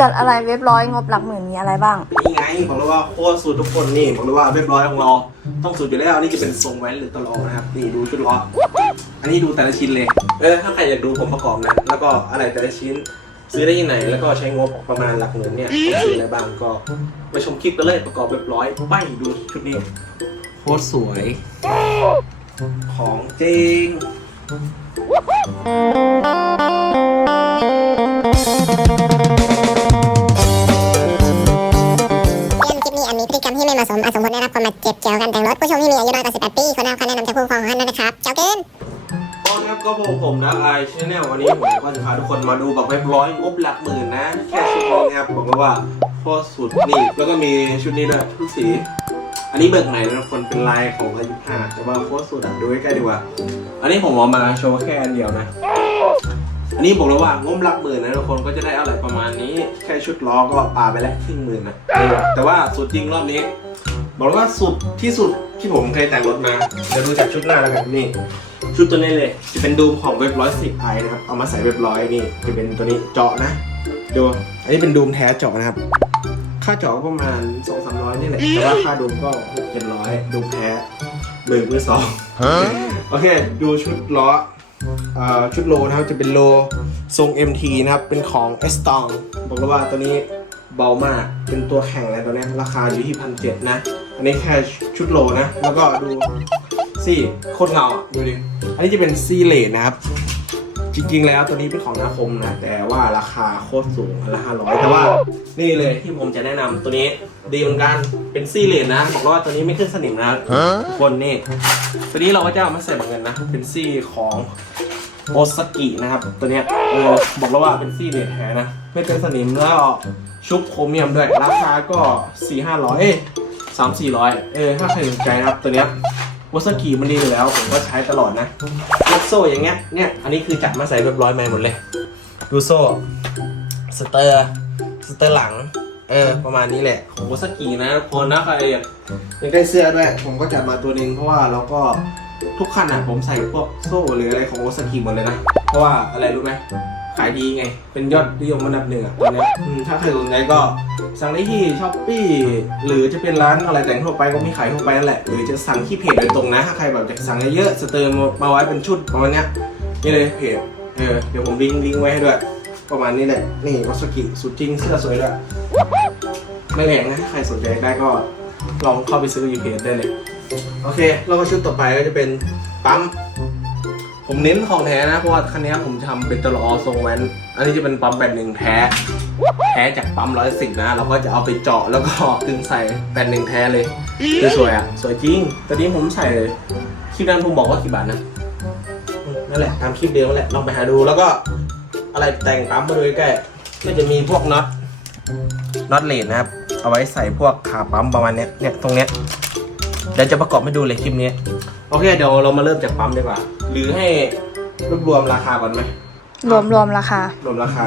จัดอะไรเว็บร้อยงบหลักหมื่นมีอะไรบ้าง นี่ไงบอกเลยว่าโคตรสูตรทุกคนนี่บอกเลยว่าเรียบร้อยของเราต้องสูตรอยู่แล้วนี่จะเป็นทรงแว้นหรือตลอนะครับนี่ดูชุดล้ออันนี้ดูแต่ละชิ้นเลยเออถ้าใครอยากดูผมประกอบนะแล้วก็อะไรแต่ละชิ้น ซื้อได้ที่ไหน แล้วก็ใช้งบประมาณหลักหมื่นเนี่ยต้องซื้ออะไรบ้างก็ไปชมคลิปกันเลยประกอบเรียบร้อยไปดูชุดนี้โคตรสวย ของจริง ผมผมนะไอชแนลวันนี้ผมก็จะพาทุกคนมาดูแบบเรียบร้อยงบหลักหมื่นนะ แค่ชุดนี้นะครับบอกเลยว่าโคตรสุดนี่แล้วก็มีชุดนี้ด้วยชุดสี อันนี้เบิกใหม่นะทุกคนเป็นลายของอายุห้าแต่ว่าโคตรสุดอะดูใกล้ๆดีกว่า อันนี้ผมเอามาโชว์แค่อันเดียวนะ อันนี้บอกเลยว่างบหลักหมื่นนะทุกคนก็จะได้อะไรประมาณนี้ แค่ชุดล้อก็ปาไปแล้วครึ่งหมื่นนะแต่ว่าสุดจริงรอบนี้ บอกว่าสุดที่สุดที่ผมเคยแต่งรถมาเดี๋ยวดูจากชุดหน้าแล้วกันนี่ ชุดตัวนี้เลยจะเป็นดูมของเว็บร้อยสิบไอนะครับ เอามาใส่เว็บร้อยนี่จะเป็นตัวนี้เจาะนะ ดู อันนี้เป็นดูมแท้เจาะนะครับ ค่าเจาะก็ประมาณสองสามร้อยนี่แหละ แต่ว่าค่าดูมก็หกเจ็ดร้อยดูมแท้เบิกมือสองโอเค ดูชุดล้อเอ่อชุดโลนะครับจะเป็นโลทรง MT นะครับ เป็นของ e s t o n บอกเลยว่าตัวนี้เบามาก เป็นตัวแข่งเลยตัวเนี้ยราคาอยู่ที่พันเจ็ดนะ อันนี้แค่ชุดโลนะ แล้วก็ดู ซี่โคตรเงาอะดูดิ อันนี้จะเป็นซี่เลนนะครับ จริงๆแล้วตัวนี้เป็นของนาคมนะ แต่ว่าราคาโคตรสูงละห้าร้อยแต่ว่านี่เลยที่ผมจะแนะนำตัวนี้ดีเหมือนกันเป็นซี่เลนนะ บอกว่าตัวนี้ไม่ขึ้นสนิมนะทุกคนนี่ตัวนี้เราก็จะเอามาใส่เหมือนกันนะ เป็นซี่ของโอซากินะครับ ตัวเนี้ยเออบอกแล้วว่าเป็นซี่เลนแท้นะ ไม่เป็นสนิมแล้วชุบโครเมียมด้วย ราคาก็สี่ห้าร้อยสามสี่ร้อยเออถ้าใครสนใจนะครับตัวเนี้ย วอสกีมันดีอยู่แล้ว ผมก็ใช้ตลอดนะลูกโซ่อย่างเงี้ยเนี่ยอันนี้คือจัดมาใส่เรียบร้อยมาหมดเลย ดูโซ่สเตอร์สเตอร์หลัง เออ ประมาณนี้แหละของวอสกีนะทุกคนนะใครอยากอยากได้เสื้อด้วย ผมก็จัดมาตัวหนึงเพราะว่าเราก็ทุกคันอะผมใส่พวกโซ่หรืออะไรของวอสกีหมดเลยนะ เพราะว่าอะไรรู้ไหม ขายดีไง เป็นยอดนิยมอันดับหนึ่งอะตอนเนี้ยอืมถ้าใครสนใจก็สั่งได้ที่ช้อปปี้หรือจะเป็นร้านอะไรแต่งทั่วไปก็มีขายทั่วไปนั่นแหละ หรือจะสั่งที่เพจโดยตรงนะ ถ้าใครแบบอยากสั่งเยอะๆสเตอร์มาไว้เป็นชุดประมาณเนี้ยนี่เลยเพจเออเดี๋ยวผมลิงก์ลิงก์ไว้ให้ด้วย ประมาณนี้แหละ นี่วัสกิสุดจริงเสื้อสวยด้วยไม่แพงนะใครสนใจได้ก็ลองเข้าไปซื้ออยู่เพจได้เลย โอเค แล้วก็ชุดต่อไปก็จะเป็นปั๊ม ผมเน้นของแท้นะ เพราะว่าคันนี้ผมทำเป็นตลอทรงแวนอันนี้จะเป็นปั๊มแบนหนึ่งแท้ แท้จากปั๊มร้อยสิบนะเราก็จะเอาไปเจาะแล้วก็ตึงใส่แบนหนึ่งแท้เลยคือสวยอะ สวยจริง ตอนนี้ผมใส่คลิปนั้นผมบอกว่ากี่บาทนะ นั่นแหละตามคลิปเดียวแหละ ลองไปหาดูแล้วก็อะไรแต่งปั๊มมาดูใกล้ๆก็จะมีพวกน็อต น็อตเลดนะครับ เอาไว้ใส่พวกขาปั๊มประมาณเนี้ย เนี่ยตรงเนี้ย เดี๋ยวจะประกอบให้ดูเลยคลิปนี้ โอเคเดี๋ยวเรามาเริ่มจากปั๊มดีกว่า หรือให้รวบรวมราคาก่อนไหมรวมรวมราคา รวมราคา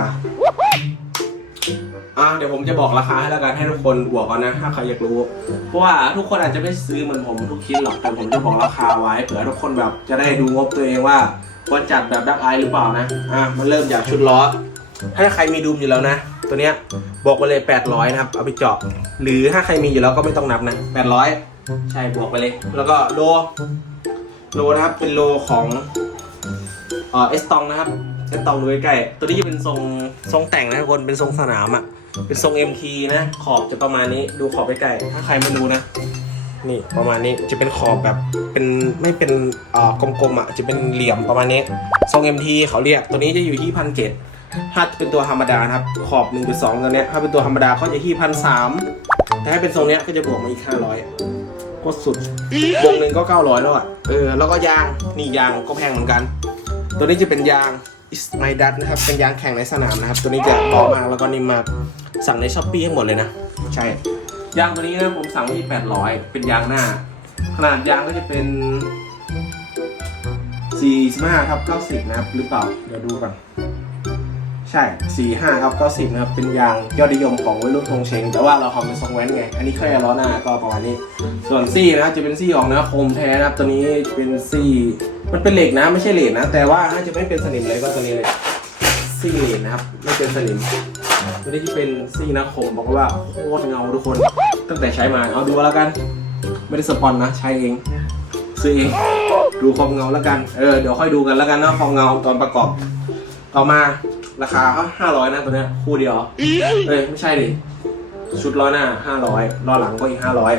อะเดี๋ยวผมจะบอกราคาให้แล้วกันให้ทุกคนบวกกันนะ ถ้าใครอยากรู้ เพราะว่าทุกคนอาจจะไม่ซื้อเหมือนผมทุกชิ้นหรอกแต่ผมจะบอกราคาไว้เผื่อทุกคนแบบจะได้ดูงบตัวเองว่าควรจัดแบบดักไอหรือเปล่านะ อะมันเริ่มจากชุดล้อ ถ้าใครมีดูมอยู่แล้วนะ ตัวเนี้ยบอกไปเลย 800 นะครับ เอาไปเจาะหรือถ้าใครมีอยู่แล้วก็ไม่ต้องนับนะ 800 ใช่บวกไปเลย แล้วก็โล โลนะครับ เป็นโลของเอสตองนะครับเอสตองดูใกล้ๆตัวนี้จะเป็นทรงทรงแต่งนะทุกคนเป็นทรงสนามอะเป็นทรง MT นะ ขอบจะประมาณนี้ดูขอบใกล้ๆถ้าใครไม่รู้นะ นี่ประมาณนี้จะเป็นขอบแบบเป็นไม่เป็นเอ่อกลมๆอะจะเป็นเหลี่ยมประมาณนี้ ทรง MT เขาเรียกตัวนี้จะอยู่ที่พันเจ็ดถ้าเป็นตัวธรรมดานะครับ ขอบ1นึ่งเป็นสองตัวเนี้ยถ้าเป็นตัวธรรมดาก็จะที่พันสามแต่ถ้าเป็นทรงเนี้ยก็จะบวกมาอีกห้าร้อย ตรสุดวงหนึ่งก็900แล้วอะ เออ แล้วก็ยาง นี่ยางก็แพงเหมือนกัน ตัวนี้จะเป็นยางอิสไมดัตนะครับ เป็นยางแข่งในสนามนะครับ ตัวนี้จะเบามากแล้วก็นิ่มมาก สั่งในช้อปปี้ทั้งหมดเลยนะ ใช่ ยางตัวนี้นะผมสั่งไว้ที่800เป็นยางหน้า ขนาดยางก็จะเป็น45ครับ90นะครับ หรือเปล่า เดี๋ยวดูก่อน ใช่ 45 ครับ90นะครับ เป็นยางยอดนิยมของวัยรุ่นทงเชง แต่ว่าเราทำเป็นทรงแว้นไง อันนี้แค่ล้อหน้าก็ประมาณนี้ ส่วนซี่นะจะเป็นซี่ออกนื้อโคมแท้นะครับ ตัวนี้เป็นซี่มันเป็นเหล็กนะไม่ใช่เหล็กนะ แต่ว่าถ้าจะไม่เป็นสนิมเลยก็ตัวนี้เลยซี่เหล็กนะครับ ไม่เป็นสนิมตัวนี้ที่เป็นซี่นะผมบอกว่าโคตรเงาทุกคน ตั้งแต่ใช้มาเอาดูแล้วกัน ไม่ได้สปอนนะใช้เองซื้อเองดูความเงาแล้วกัน เออเดี๋ยวค่อยดูกันแล้วกันนะความเงาตอนประกอบ ต่อมา ราคาห้าร้อยนะตัวเนี้ยคู่เดียวเอ้ยไม่ใช่ดิชุดล้อหน้าห้าร้อยล้อหลังก็อีกห้าร้อย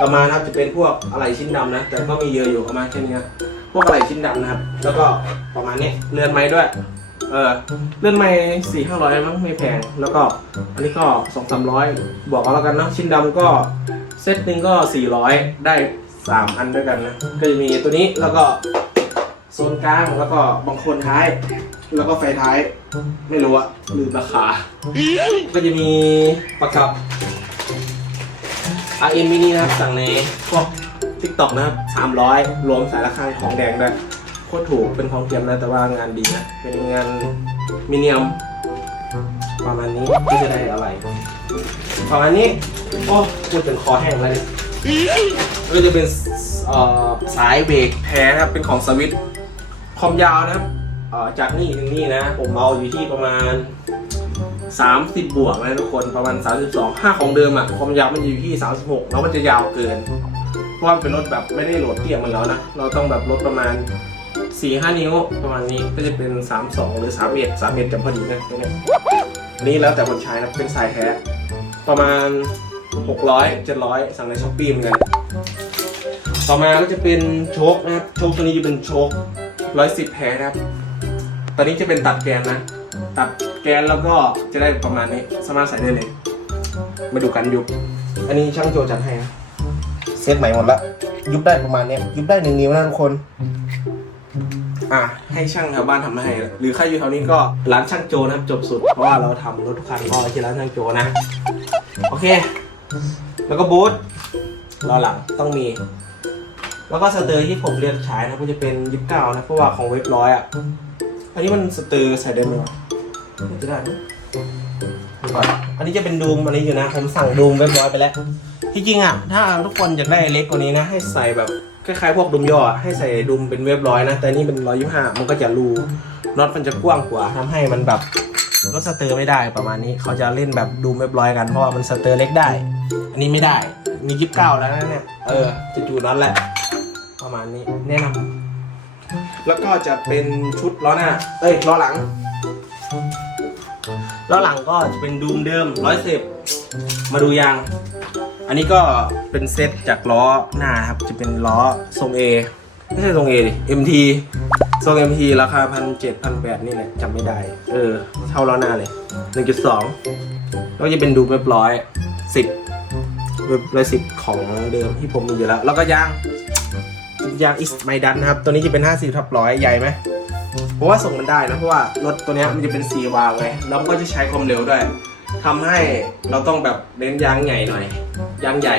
ต่อมานะครับจะเป็นพวกอะไหล่ชิ้นดำนะ แต่ก็มีเยอะอยู่ประมาณแค่เนี้ยพวกอะไหล่ชิ้นดำนะครับ แล้วก็ประมาณนี้เรือนไม้ด้วย เออเลื่อนไม่สี่ห้าร้อยมั้งไม่แพง แล้วก็อันนี้ก็สองสามร้อยบอกเอาแล้วกันเนอะชิ้นดำก็เซตหนึ่งก็สี่ร้อยได้สามอันด้วยกันนะ ก็จะมีตัวนี้แล้วก็โซนกลางแล้วก็บางคนท้าย แล้วก็ไฟท้าย ไม่รู้อะลืมราคา ก็จะมีประกับ RM mini นะครับ สั่งในพวก TikTok นะครับ300รวมสายระฆังของแดงด้วยโคตรถูกเป็นของเทียมนะแต่ว่างานดีนะ เป็นงานมิเนียม ประมาณนี้ก็จะได้อะไร ประมาณนี้ โอ้พูดจนคอแห้งแล้วเนี่ยก็จะเป็นสายเบรกแท้นะครับ เป็นของสวิตความยาวนะครับ จากนี่ถึงนี่นะ ผมเอาอยู่ที่ประมาณ 30 บวกนะทุกคนประมาณ 32 5 ของเดิมอะความยาวมันอยู่ที่ 36 แล้วมันจะยาวเกิน เพราะว่ามันเป็นรถแบบไม่ได้โหลดเตี้ยมือนแล้วนะ เราต้องแบบลดประมาณ 4-5 นิ้วประมาณนี้ก็จะเป็น 32 หรือ31 31จะพอดีนะตัวเนี้อันนี้แล้วแต่คนใช้นะเป็นสายแท้ประมาณ 600 700 สั่งในช้อปปี้เหมือนกันต่อมาก็จะเป็นโชคนะครับโชคตัวนี้จะเป็นโชค110แพ้นะครับ ตอนนี้จะเป็นตัดแกนนะ ตัดแกนแล้วก็จะได้ประมาณนี้ สามารถใส่ได้เลย มาดูกันยุบ อันนี้ช่างโจจัดให้นะ เซตใหม่หมดละ ยุบได้ประมาณเนี้ย ยุบได้หนึ่งนิ้วนะทุกคน อะ ให้ช่างแถวบ้านทำให้ หรือใครอยู่แถวนี้ก็ร้านช่างโจนะครับจบสุด เพราะว่าเราทำรถทุกคันก็ที่ร้านช่างโจนะ โอเค แล้วก็บูทล้อหลังต้องมีแล้วก็สเตอร์ที่ผมเรียนใช้นะก็จะเป็นยิบเก้านะ เพราะว่าของเว็บร้อยอะ อันนี้มันสเตอร์ใส่ได้ไหมวะไม่จะได้ไหมดูก่อนอันนี้จะเป็นดูมอันนี้อยู่นะผมสั่งดูมเรียบร้อยไปแล้ว ที่จริงอะ ถ้าทุกคนอยากได้เล็กกว่านี้นะ ให้ใส่แบบคล้ายๆพวกดุมย่ออะให้ใส่ดุมเป็นเว็บร้อยนะ แต่นี่เป็นร้อยยี่ห้ามันก็จะรูน็อตมันจะกว้างกว่าทำให้มันแบบรถสเตอร์ไม่ได้ประมาณนี้ เขาจะเล่นแบบดูมเว็บร้อยกันเพราะว่ามันสเตอร์เล็กได้ อันนี้ไม่ได้ มียิบเก้าแล้วนะเนี่ย เออ จะจูนน็อตแหละ ประมาณนี้แนะนำ แล้วก็จะเป็นชุดล้อหน้า เอ้ยล้อหลัง ล้อหลังก็จะเป็นดูมเดิมร้อยสิบมาดูยาง อันนี้ก็เป็นเซตจากล้อหน้าครับ จะเป็นล้อทรง A ไม่ใช่ทรง A ดิ MT ทรง MT ราคาพันเจ็ดพันแปดนี่แหละจำไม่ได้ เออ เท่าล้อหน้าเลยหนึ่งจุดสองแล้วจะเป็นดูมเรียบร้อยสิบเรียบร้อยสิบของเดิมที่ผมมีอยู่แล้ว แล้วก็ยาง ยางอิสไมดันนะครับ ตัวนี้จะเป็น 50ทับร้อยใหญ่ไหมเพราะว่าส่งมันได้นะ เพราะว่ารถตัวนี้มันจะเป็นซีวาล์วไงแล้วก็จะใช้ความเร็วด้วยทำให้เราต้องแบบเน้นยางใหญ่หน่อย ยางใหญ่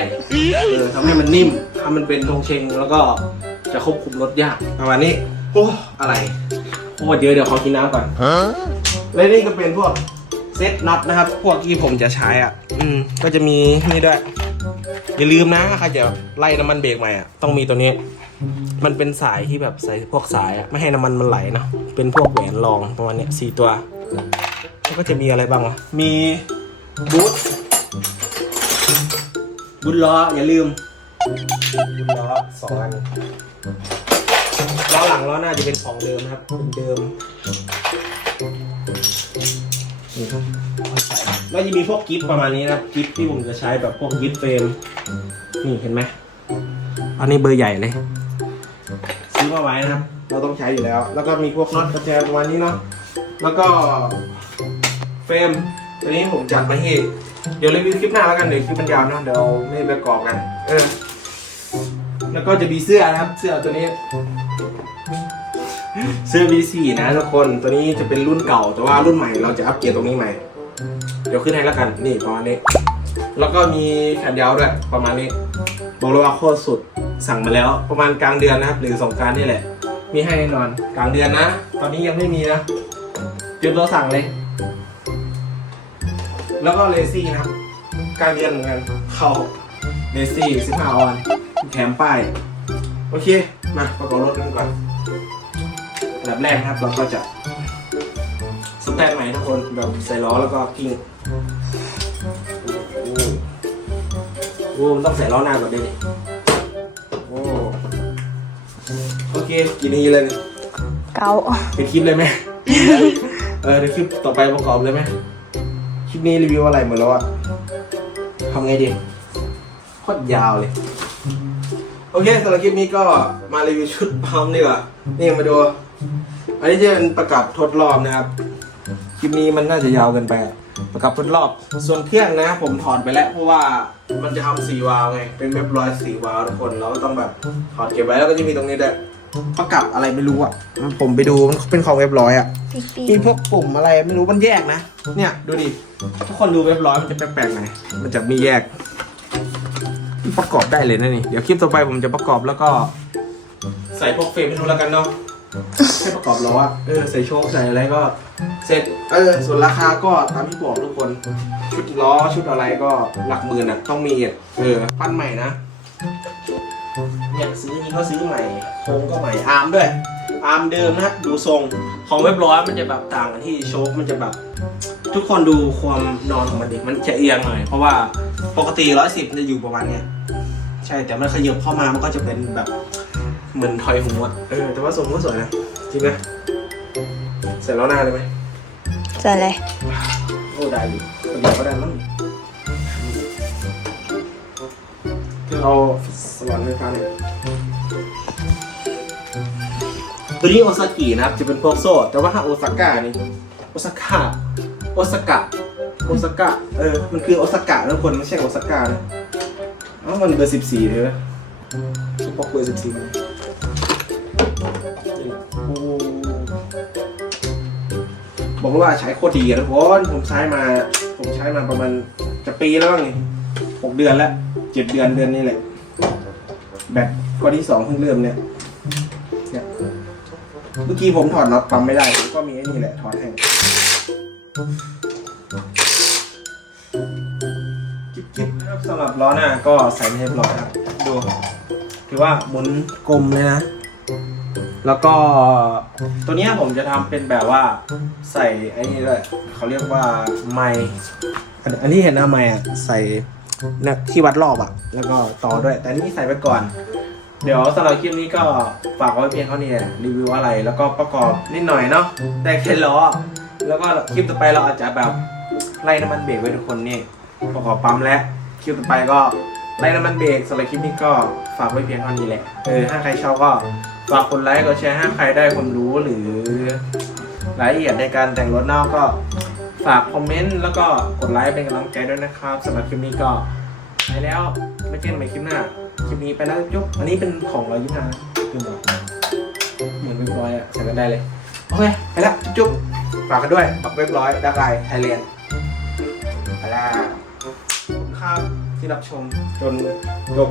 เออทำให้มันนิ่มทำมันเป็นทงเชงแล้วก็จะควบคุมรถยากประมาณนี้โอ้อะไรโคตรเยอะเดี๋ยวขอกินน้ำก่อนและนี่ก็เป็นพวกเซตน็อตนะครับ พวกที่ผมจะใช้อะ อืม ก็จะมีนี่ด้วย อย่าลืมนะถ้าใครจะไล่น้ำมันเบรกใหม่อะ ต้องมีตัวนี้ มันเป็นสายที่แบบใส่พวกสายอะไม่ให้น้ำมันมันไหลเนอะเป็นพวกแหวนรองประมาณเนี้ยสี่ตัวแล้วก็จะมีอะไรบ้างวะมีบูทบูทล้ออย่าลืมบูทล้อสองอันล้อหลังล้อหน้าจะเป็นของเดิมนะครับเป็นเดิมนี่ครับแล้วจะมีพวกกิฟประมาณนี้นะครับกิฟที่ผมจะใช้แบบพวกยิปเฟรมนี่เห็นไหมอันนี้เบอร์ใหญ่เลย ซื้อมาไว้นะครับ เราต้องใช้อยู่แล้ว แล้วก็มีพวกน็อตกระแจประมาณนี้เนาะแล้วก็เฟรมตัวนี้ผมจัดมาให้เดี๋ยวรีวิวคลิปหน้าแล้วกันเดี๋ยวคลิปมันยาวนะเดี๋ยวไม่ประกอบกัน เออ แล้วก็จะมีเสื้อนะครับ เสื้อตัวนี้ เสื้อ V4 นะทุกคนตัวนี้จะเป็นรุ่นเก่า แต่ว่ารุ่นใหม่เราจะอัปเกรดตรงนี้ใหม่ เดี๋ยวขึ้นให้แล้วกันนี่ประมาณนี้ แล้วก็มีแขนยาวด้วยประมาณนี้บอกเลยว่าโคตรสุด สั่งมาแล้วประมาณกลางเดือนนะครับ หรือสงกรารนี่แหละ มีให้แน่นอนกลางเดือนนะ ตอนนี้ยังไม่มีนะเตรียมตัวสั่งเลย แล้วก็เลซี่นะครับการเรียนเหมือนกันเข้าเลซี่15ออนแถมป้ายโอเค มาประกอบรถกันก่อนอันดับแรกนะครับเราก็จะสแตนใหม่ทุกคนแบบใส่ล้อแล้วก็กิ้งโอ้โอ้มันต้องใส่ล้อหน้าก่อนด้วยนี่ เคกินนี้เลยนี่เกาเป็นคลิปเลยไหมเออเดี๋ยวคลิปต่อไปประกอบเลยไหมคลิปนี้รีวิวอะไรหมดแล้วอะทำไงดีโคตรยาวเลย โอเคสำหรับคลิปนี้ก็มารีวิวชุดปั๊มดีกว่านี่มาดู อันนี้จะเป็นประกับทดรอบนะครับ คลิปนี้มันน่าจะยาวเกินไปอะประกับทดรอบ ส่วนเครื่องนะ ผมถอดไปแล้วเพราะว่ามันจะทำสีวาล์วไง เป็นเว็บร้อยสีวาล์วทุกคน เราก็ต้องแบบถอดเก็บไว้แล้วก็จะมีตรงนี้ด้วย ประกับอะไรไม่รู้อะผมไปดูมันเป็นของเว็บร้อยอะปีปีมีพวกปุ่มอะไรไม่รู้มันแยกนะ เนี่ยดูดิทุกคนดูเว็บร้อยมันจะแปลกๆหน่อยมันจะมีแยก ประกอบได้เลยนะนี่ เดี๋ยวคลิปต่อไปผมจะประกอบแล้วก็ ใส่พวกเฟรมให้ดูแล้วกันเนาะให้ประกอบล้ออะเออใส่โชคใส่อะไรก็เสร็จเออส่วนราคาก็ตามที่บอกทุกคน ชุดล้อชุดอะไรก็หลักหมื่นอะต้องมีอะเออปั้นใหม่นะ เนี่ยซื้อนี้ก็ซื้อใหม่โครงก็ใหม่อาร์มด้วย อาร์มเดิมนะดูทรงของเว็บร้อยมันจะแบบต่างกันที่โชคมันจะแบบ ทุกคนดูความนอนของมันดิมันจะเอียงหน่อย เพราะว่าปกติร้อยสิบจะอยู่ประมาณเนี้ยใช่แต่มันขยับเข้ามามันก็จะเป็นแบบเหมือนทอยหัวอะเออแต่ว่าทรงก็สวยนะจริงไหมเสร็จแล้วหน้าเลยไหมใส่เลยโอ้ได้อยู่เดี๋ยวก็ได้มั้งคือเอา ว่านไฟฟ้าเนี่ยตัวนี้โอซากินะครับจะเป็นพวกโซ่แต่ว่าถ้าโอซาก้านี่โอซาก้าโอซากะโอซาก้าเออมันคือโอซากะนะทุกคนไม่ใช่โอซาก้านะอ้าวมันเบอร์สิบสี่เลยนะซุปเปอร์เบอร์สิบสี่บอกเลยว่าใช้โคตรดีอะทุกคนผมใช้มา ผมใช้มาประมาณจะปีแล้วมั้งหกเดือนแล้วเจ็ดเดือนเดือนนี้แหละ แบตก้อนที่สองเพิ่งเริ่มเนี่ยเนี่ย เมื่อกี้ผมถอดน็อตปั๊มไม่ได้ผมก็มีไอ้นี่แหละถอดให้กิ๊บกิ๊บครับสำหรับล้อหน้าก็ใส่เรียบร้อยครับดูถือว่าหมุนกลมเลยนะ แล้วก็ตัวเนี้ยผมจะทำเป็นแบบว่าใส่ไอ้นี่ด้วยเขาเรียกว่าไมค์อันนี้เห็นหน้าไมค์อะใส่ นี่ยที่วัดรอบอะ แล้วก็ต่อด้วย แต่นี่ใส่ไปก่อน เดี๋ยวสำหรับคลิปนี้ก็ฝากไว้เพียงเท่านี้รีวิวอะไรแล้วก็ประกอบนิดหน่อยเนาะได้แค่ล้อแล้วก็คลิปต่อไปเราอาจจะแบบไล่น้ำมันเบรกไว้ทุกคนนี่ประกอบปั๊มแล้วคลิปต่อไปก็ไล่น้ำมันเบรกสำหรับคลิปนี้ก็ฝากไว้เพียงเท่านี้แหละเออถ้าใครชอบก็ฝากกดไลค์กดแชร์ให้ใครได้ความรู้หรือรายละเอียดในการแต่งรถนอกก็ ฝากคอมเมนต์แล้วก็กดไลค์เป็นกำลังใจด้วยนะครับสำหรับคลิปนี้ก็ไปแล้วไม่เจอกันใหม่คลิปหน้าคลิปนี้ไปแล้วจุ๊บอันนี้เป็นของเรายุทธนาคือบอเหมือนเรียบร้อยอะใส่กันได้เลยโอเคไปแล้วจุ๊บฝากกันด้วยบักเรียบร้อยดักไลไทยแลนด์ไปแล้วขอบคุณครับที่รับชมจนจบ